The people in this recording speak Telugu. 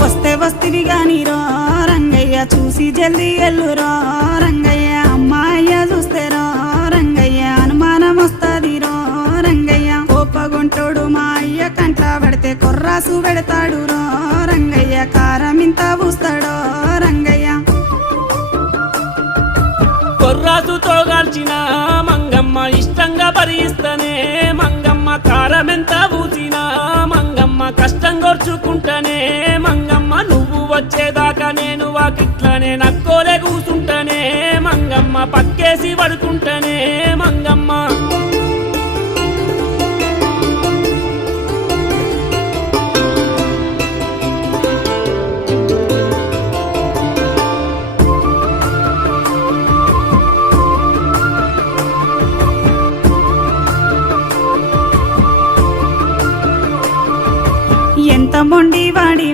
వస్తే వస్తివి గానిరో రంగయ్య చూసి జల్దీ ఎల్లురో రంగయ్య అమ్మాయ్య చూస్తేరో రంగయ్య అనుమానం వస్తదిరో రంగయ్య కోపగుంటోడు మా అయ్య కంట్ల పడితే కొర్రాసు పెడతాడు రో రంగయ్య కారం ఇంత పూస్తాడో రంగయ్య కొర్రాసుతో గాల్చిన మంగమ్మ ఇష్టంగా భరిస్తనే మంగమ్మ కారమెంత పూసినా మంగమ్మ కష్టం గొర్చుకుంటనే మంగమ్మ నువ్వు వచ్చేదాకా నేను వాకిట్లనే నక్కోలే కూసుంటనే మంగమ్మ పక్కేసి పడుకుంటనే మంగమ్మ